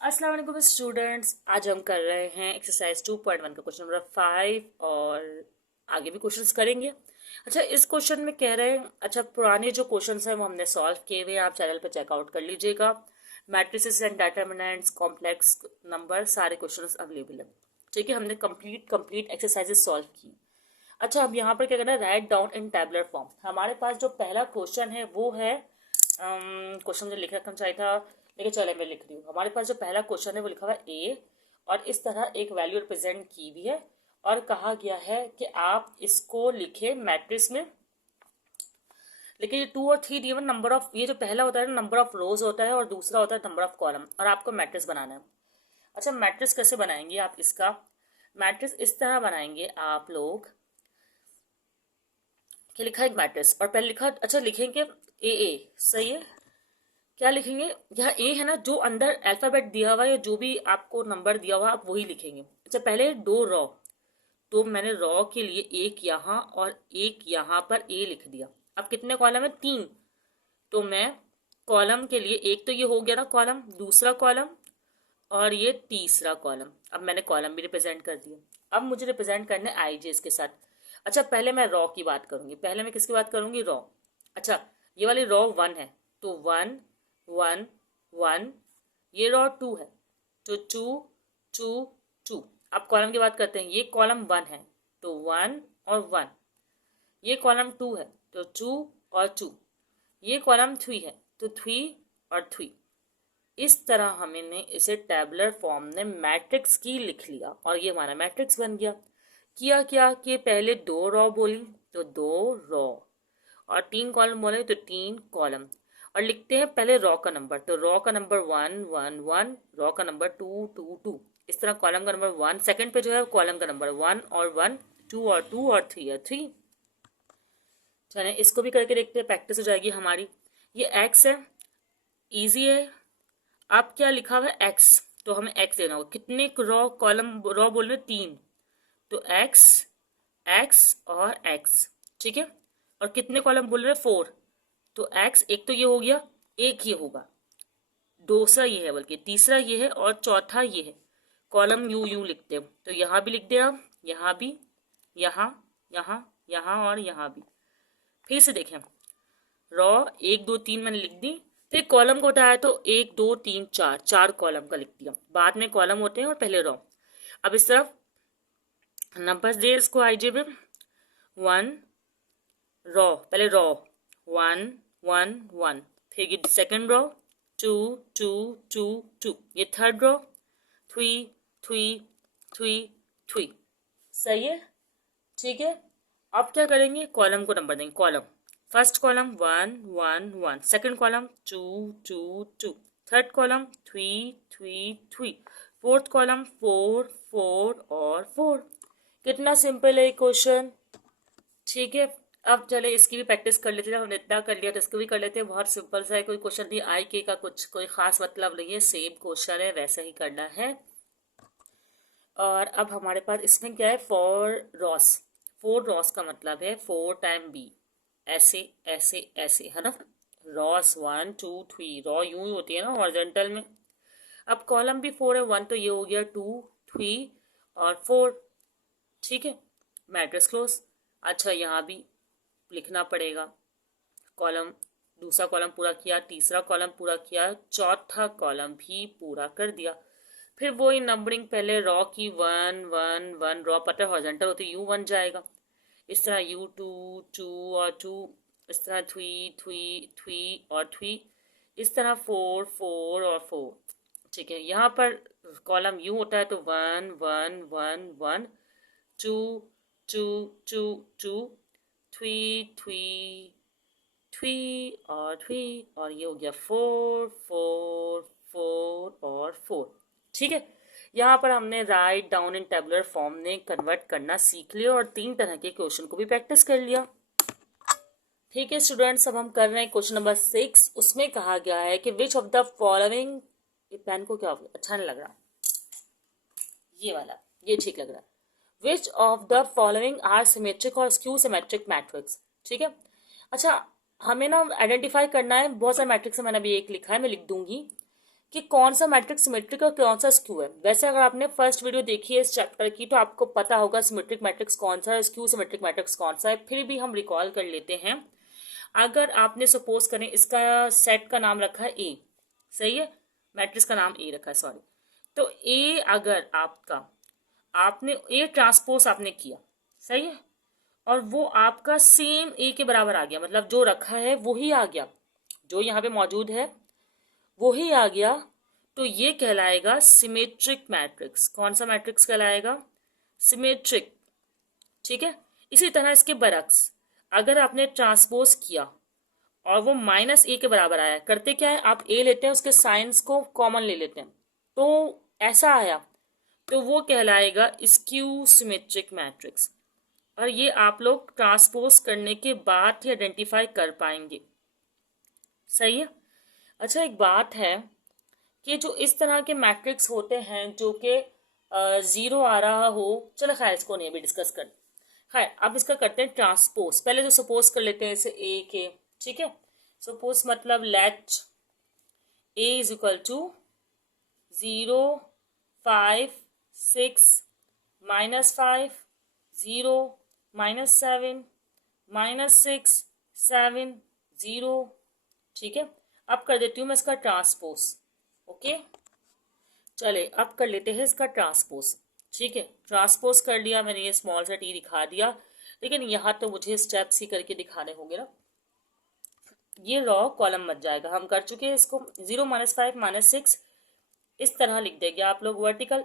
अस्सलाम वालेकुम स्टूडेंट्स। आज हम कर रहे हैं एक्सरसाइज 2.1 का क्वेश्चन नंबर 5 और आगे भी क्वेश्चंस करेंगे। अच्छा, इस क्वेश्चन में कह रहे हैं, अच्छा पुराने जो क्वेश्चंस हैं वो हमने सॉल्व किए हुए हैं, आप चैनल पर चेकआउट कर लीजिएगा। Matrices and determinants, complex number, सारे क्वेश्चंस अवेलेबल है। ठीक है, हमने कंप्लीट एक्सरसाइजेस सॉल्व की। अच्छा, अब यहाँ पर क्या करना है, write down in tabular form. हमारे पास जो पहला क्वेश्चन है वो है, क्वेश्चन जो लिख रखना चाहिए था लेकिन चले मैं लिख रही हूँ। हमारे पास जो पहला क्वेश्चन है वो लिखा हुआ है ए, और इस तरह एक वैल्यू रिप्रेजेंट की हुई है और कहा गया है कि आप इसको लिखे मैट्रिक्स में। लेकिन ये 2 और 3 दिए हुए नंबर ऑफ, ये जो पहला होता है नंबर ऑफ रोज होता है और दूसरा होता है नंबर ऑफ कॉलम, और आपको मैट्रिक्स बनाना है। अच्छा, मैट्रिक्स कैसे बनाएंगे आप इसका? मैट्रिक्स इस तरह बनाएंगे आप लोग कि लिखा एक मैट्रिक्स और पहले लिखा, अच्छा लिखेंगे ए, सही है। क्या लिखेंगे? यहाँ ए है ना, जो अंदर अल्फाबेट दिया हुआ है या जो भी आपको नंबर दिया हुआ आप वही लिखेंगे। अच्छा, पहले 2 रॉ, तो मैंने रॉ के लिए एक यहाँ और एक यहाँ पर ए लिख दिया। अब कितने कॉलम है? 3। तो मैं कॉलम के लिए, एक तो ये हो गया ना कॉलम, दूसरा कॉलम और ये तीसरा कॉलम। अब मैंने कॉलम भी रिप्रेजेंट कर दिया। अब मुझे रिप्रेजेंट करने आई जे इसके साथ। अच्छा, पहले मैं रॉ की बात करूंगी, पहले मैं किसकी बात करूंगी? रॉ। अच्छा, ये वाली रॉ 1 है तो 1 1 1, ये रॉ 2 है तो 2 2 2। अब कॉलम की बात करते हैं, ये कॉलम 1 है तो 1 और 1, ये कॉलम 2 है तो 2 और 2, ये कॉलम 3 है तो 3 और 3। इस तरह हमने इसे टैबुलर फॉर्म में मैट्रिक्स की लिख लिया और ये हमारा मैट्रिक्स बन गया। किया क्या कि पहले 2 रॉ बोली तो 2 रॉ, और 3 कॉलम बोले तो 3 कॉलम, और लिखते हैं पहले रॉ का नंबर, तो रॉ का नंबर 1 1 1, रॉ का नंबर 2 2 2। इस तरह कॉलम का नंबर 1, सेकंड पे जो है कॉलम का नंबर 1 और 1, 2 और 2 और 3 और 3। चले इसको भी करके देखते हैं, प्रैक्टिस हो जाएगी हमारी। ये एक्स है, इजी है। अब क्या लिखा हुआ है? एक्स, तो हमें एक्स देना होगा। कितने रॉ कॉलम रॉ बोल रहे? 3, तो एक्स एक्स और एक्स, ठीक है। और कितने कॉलम बोल रहे? 4, तो एक्स, एक तो ये हो गया, एक ये होगा, दूसरा ये है, बल्कि तीसरा ये है और चौथा ये है। कॉलम यू यू लिखते हैं, तो यहाँ भी लिख दे आप, यहाँ भी, यहाँ यहाँ यहाँ और यहाँ भी। फिर से देखें, रॉ 1 2 3 मैंने लिख दी, फिर कॉलम को बताया तो 1 2 3 4, 4 कॉलम का लिख दिया। बाद में कॉलम होते हैं और पहले रॉ। अब इस तरफ नंबर दे इसको आईजे में, 1 रॉ, पहले रॉ 1 1 1, फिर ये सेकंड रॉ 2 2 2 2, ये थर्ड रॉ 3 3 3 3। सही है, ठीक है। अब क्या करेंगे? कॉलम को नंबर देंगे। Column, first column 1 1 1, second column 2 2 2, third column 3 3 3, fourth column 4 4 और 4। कितना सिंपल है क्वेश्चन, ठीक है। अब चले इसकी भी प्रैक्टिस कर लेते हैं, हमने इतना कर लिया तो इसको भी कर लेते हैं। बहुत सिंपल सा है, कोई क्वेश्चन नहीं, आई के का कुछ कोई खास मतलब नहीं है, सेम क्वेश्चन है, वैसा ही करना है। और अब हमारे पास इसमें क्या है? 4 रॉस, 4 रॉस का मतलब है 4 टाइम बी, ऐसे ऐसे ऐसे, है ना। रॉस 1 2 3, रॉ यूं ही होती है ना हॉरिजॉन्टल में। अब कॉलम भी 4 है, 1 तो ये हो गया, 2 3 और 4, ठीक है। Matrix close. अच्छा, यहाँ भी लिखना पड़ेगा। कॉलम, दूसरा कॉलम पूरा किया, तीसरा कॉलम पूरा किया, चौथा कॉलम भी पूरा कर दिया। फिर वही नंबरिंग, पहले रॉ की 1 1 1, रॉ पता हॉरिजॉन्टल होती है, U1 जाएगा। इस तरह U2 2 और 2, इस तरह 3 3 3 और 3, इस तरह 4 4 और 4, ठीक है। यहाँ पर कॉलम U होता है तो 1 1 1 1, 2 2 2 2, 3 3 3 और 3, और ये हो गया 4 4 4 और 4, ठीक है। यहाँ पर हमने write down in tabular form में कन्वर्ट करना सीख लिया और 3 तरह के क्वेश्चन को भी प्रैक्टिस कर लिया। ठीक है स्टूडेंट्स, अब हम कर रहे हैं क्वेश्चन नंबर 6। उसमें कहा गया है कि विच ऑफ द फॉलोइंग, ये पेन को क्या हो गया, अच्छा नहीं लग रहा, ये वाला, ये ठीक लग रहा। Which of the following are symmetric और स्क्यू सिमेट्रिक मैट्रिक्स, ठीक है। अच्छा, हमें ना आइडेंटिफाई करना है, बहुत सारे मैट्रिक्स है, मैंने अभी एक लिखा है, मैं लिख दूंगी कि कौन सा मैट्रिक्स सिमेट्रिक और कौन सा स्क्यू है। वैसे अगर आपने फर्स्ट वीडियो देखी है इस चैप्टर की तो आपको पता होगा सिमेट्रिक मैट्रिक्स कौन सा है, स्क्यू सिमेट्रिक मैट्रिक्स कौन सा है। फिर भी हम रिकॉल कर लेते हैं। अगर आपने सपोज करें इसका सेट का नाम रखा है ए, सही है, मैट्रिक्स का नाम ए रखा है, सॉरी, तो ए अगर आपका आपने ए ट्रांसपोज आपने किया, सही है, और वो आपका सेम ए के बराबर आ गया, मतलब जो रखा है वही आ गया, जो यहाँ पे मौजूद है वही आ गया, तो ये कहलाएगा सिमेट्रिक मैट्रिक्स। कौन सा मैट्रिक्स कहलाएगा? सिमेट्रिक। ठीक है। इसी तरह इसके बरक्स, अगर आपने ट्रांसपोज किया और वो माइनस ए के बराबर आया, करते क्या है, आप ए लेते हैं, उसके साइंस को कॉमन ले लेते हैं, तो ऐसा आया, तो वो कहलाएगा स्क्यू सिमेट्रिक मैट्रिक्स। और ये आप लोग ट्रांसपोज करने के बाद ही आइडेंटिफाई कर पाएंगे, सही है। अच्छा, एक बात है कि जो इस तरह के मैट्रिक्स होते हैं जो कि जीरो आ रहा हो, चलो खैर इसको नहीं अभी डिस्कस कर, खैर अब इसका करते हैं ट्रांसपोज। पहले तो सपोज कर लेते हैं इसे ए के, ठीक है। सपोज मतलब let A is equal to 0, 5, 6, -5, 0, -7, -6, 7, 0, ठीक है। अब कर देती हूँ मैं इसका ट्रांसपोज, ओके। चले अब कर लेते हैं इसका ट्रांसपोज, ठीक है। ट्रांसपोज कर लिया मैंने, ये स्मॉल सा टी दिखा दिया, लेकिन यहाँ तो मुझे स्टेप्स ही करके दिखाने होंगे ना, ये रॉ कॉलम मत जाएगा, हम कर चुके हैं इसको। 0, -5, -6 इस तरह लिख देंगे आप लोग वर्टिकल,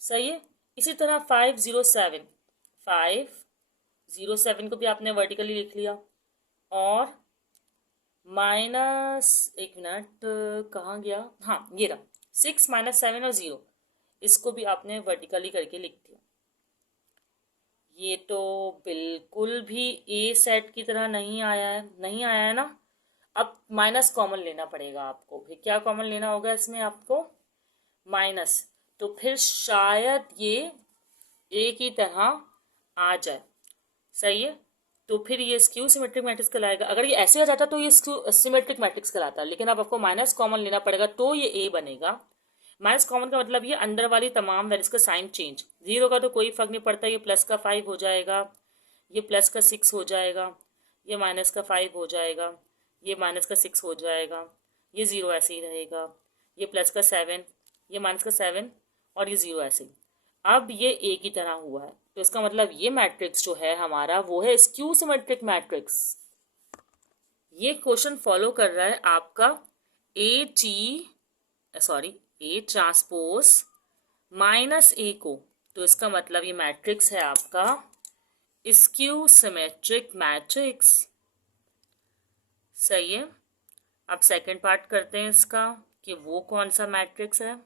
सही है। इसी तरह 5, 0, 7, 5, 0, 7 को भी आपने वर्टिकली लिख लिया, और माइनस, एक मिनट कहाँ गया, हाँ ये रहा, 6, -7 और 0, इसको भी आपने वर्टिकली करके लिख दिया। ये तो बिल्कुल भी ए सेट की तरह नहीं आया है, नहीं आया है ना। अब माइनस कॉमन लेना पड़ेगा आपको, फिर क्या कॉमन लेना होगा इसमें आपको? माइनस, तो फिर शायद ये ए की तरह आ जाए, सही है। तो फिर ये स्क्यू सिमेट्रिक मैट्रिक्स कहलाएगा। अगर ये ऐसे आ जाता तो ये स्क्यू सिमेट्रिक मैट्रिक्स कहलाता, लेकिन अब आपको माइनस कॉमन लेना पड़ेगा तो ये ए बनेगा। माइनस कॉमन का मतलब ये अंदर वाली तमाम वैल्यूज का साइन चेंज, 0 का तो कोई फर्क नहीं पड़ता, ये प्लस का 5 हो जाएगा, ये प्लस का 6 हो जाएगा, ये माइनस का 5 हो जाएगा, ये माइनस का 6 हो जाएगा, ये 0 ऐसे ही रहेगा, ये प्लस का 7, ये माइनस का 7, और ये 0 ऐसे ही। अब ये ए की तरह हुआ है, तो इसका मतलब ये मैट्रिक्स जो है हमारा वो है स्क्यू सिमेट्रिक मैट्रिक्स। ये क्वेश्चन फॉलो कर रहा है आपका ए ट्रांसपोज माइनस ए को, तो इसका मतलब ये मैट्रिक्स है आपका स्क्यू सिमेट्रिक मैट्रिक्स, सही है। अब सेकंड पार्ट करते हैं इसका कि वो कौन सा मैट्रिक्स है।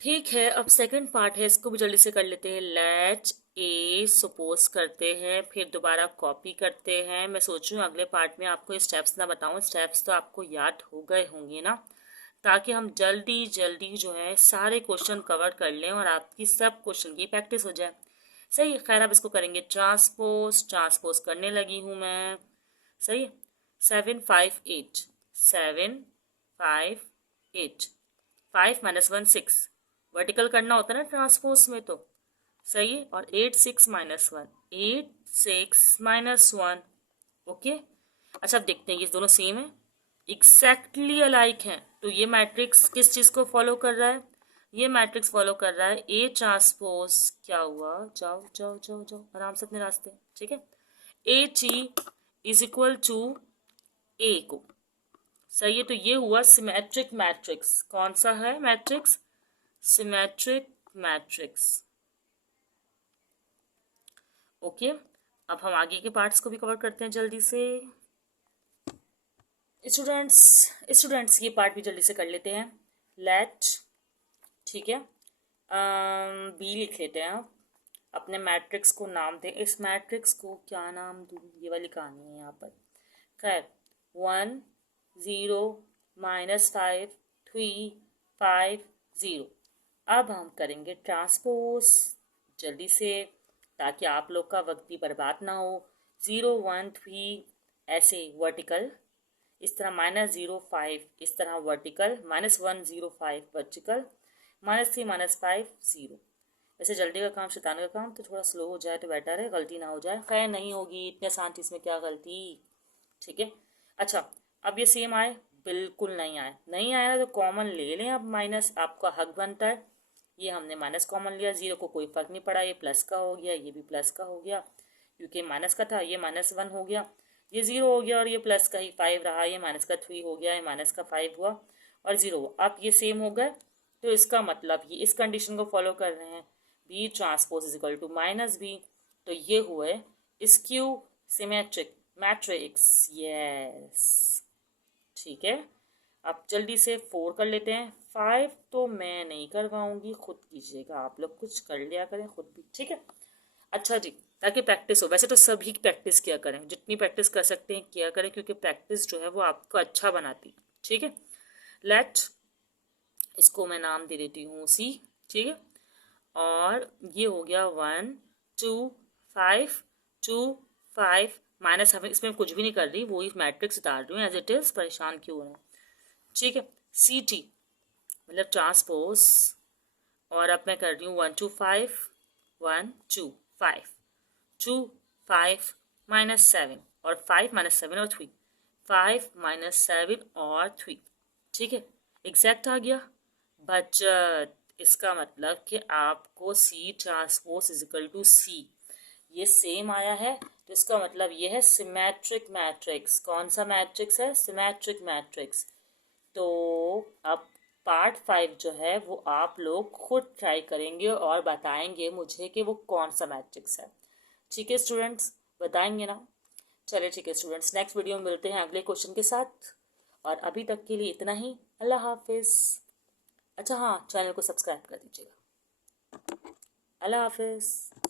ठीक है, अब सेकंड पार्ट है, इसको भी जल्दी से कर लेते हैं। लेट ए सपोज करते हैं, फिर दोबारा कॉपी करते हैं। मैं सोच रही हूँ अगले पार्ट में आपको स्टेप्स ना बताऊँ, स्टेप्स तो आपको याद हो गए होंगे ना, ताकि हम जल्दी जल्दी जो है सारे क्वेश्चन कवर कर लें और आपकी सब क्वेश्चन की प्रैक्टिस हो जाए, सही। खैर अब इसको करेंगे ट्रांसपोज, ट्रांसपोज करने लगी हूँ मैं, सही। 7, 5, 8, 7, 5, 8, 5 -1 6, वर्टिकल करना होता है ना ट्रांसपोज में, तो सही है। और 8, 6, -1, 8, 6, -1, ओके। अच्छा अब देखते हैं ये दोनों सेम है, एग्जैक्टली अलाइक हैं, तो ये मैट्रिक्स किस चीज को फॉलो कर रहा है? ये मैट्रिक्स फॉलो कर रहा है ए ट्रांसपोज, क्या हुआ, जाओ जाओ जाओ जाओ आराम से अपने रास्ते, ठीक है। A T is equal to A को, सही है। तो ये हुआ सिमेट्रिक मैट्रिक्स। कौन सा है मैट्रिक्स? Symmetric matrix, okay. अब हम आगे के पार्ट्स को भी कवर करते हैं जल्दी से। स्टूडेंट्स ये पार्ट भी जल्दी से कर लेते हैं। लेट, ठीक है, बी लिख लेते हैं। आप अपने मैट्रिक्स को नाम दें। इस मैट्रिक्स को क्या नाम दूँ, ये वाली कहानी है यहाँ पर। खैर 1, 0, -5, 3, 5, 0। अब हम करेंगे ट्रांसपोज जल्दी से, ताकि आप लोग का वक्त भी बर्बाद ना हो। 013 ऐसे वर्टिकल, इस तरह -05 इस तरह वर्टिकल, -105 वर्टिकल, -3 -5 0। वैसे जल्दी का काम शैतान का काम, तो थोड़ा स्लो हो जाए तो बेटर है, गलती ना हो जाए। खैर नहीं होगी, इतने आसान चीज़ में क्या गलती। ठीक है। अच्छा, अब ये सेम आए, बिल्कुल नहीं आए, नहीं आया ना तो कॉमन ले लें। अब माइनस आपका हक बनता है, ये हमने माइनस कॉमन लिया, जीरो को कोई फर्क नहीं पड़ा, ये प्लस का हो गया, ये भी प्लस का हो गया, क्योंकि माइनस का था, ये -1 हो गया, ये 0 हो गया, और ये प्लस का ही 5 रहा, ये माइनस का 3 हो गया, ये माइनस का 5 हुआ और 0 हुआ। अब ये सेम हो गए, तो इसका मतलब ये इस कंडीशन को फॉलो कर रहे हैं, B transpose is equal to -b, तो ये हुए स्क्यू सिमेट्रिक मैट्रिक्स। यस, ठीक है। अब जल्दी से 4 कर लेते हैं। 5 तो मैं नहीं करवाऊंगी, खुद कीजिएगा आप लोग, कुछ कर लिया करें खुद भी, ठीक है। अच्छा जी, ताकि प्रैक्टिस हो। वैसे तो सभी प्रैक्टिस किया करें, जितनी प्रैक्टिस कर सकते हैं किया करें, क्योंकि प्रैक्टिस जो है वो आपको अच्छा बनाती, ठीक है। लेट, इसको मैं नाम दे देती हूँ सी, ठीक है। और ये हो गया 1 2 5 2 5 माइनस, हमें इसमें कुछ भी नहीं कर रही, वही मैट्रिक्स उतार रही हूँ एज इट इज, परेशान क्यों हो रहे हैं, ठीक है। सी टी मतलब ट्रांसपोज, और अब मैं कर रही हूँ 1 2 5 1 2 5 2 5 -7 और 5 -7 और 3, 5 -7 और 3, ठीक है। एग्जैक्ट आ गया। बचत, इसका मतलब कि आपको सी ट्रांसपोज इजिकल टू सी, ये सेम आया है, तो इसका मतलब ये है सिमेट्रिक मैट्रिक्स। कौन सा मैट्रिक्स है? Symmetric matrix. तो अब पार्ट 5 जो है वो आप लोग खुद ट्राई करेंगे और बताएंगे मुझे कि वो कौन सा मैट्रिक्स है, ठीक है स्टूडेंट्स, बताएंगे ना। चलिए ठीक है स्टूडेंट्स, नेक्स्ट वीडियो में मिलते हैं अगले क्वेश्चन के साथ, और अभी तक के लिए इतना ही। अल्लाह हाफिज़। अच्छा हाँ, चैनल को सब्सक्राइब कर दीजिएगा। अल्लाह हाफिज़।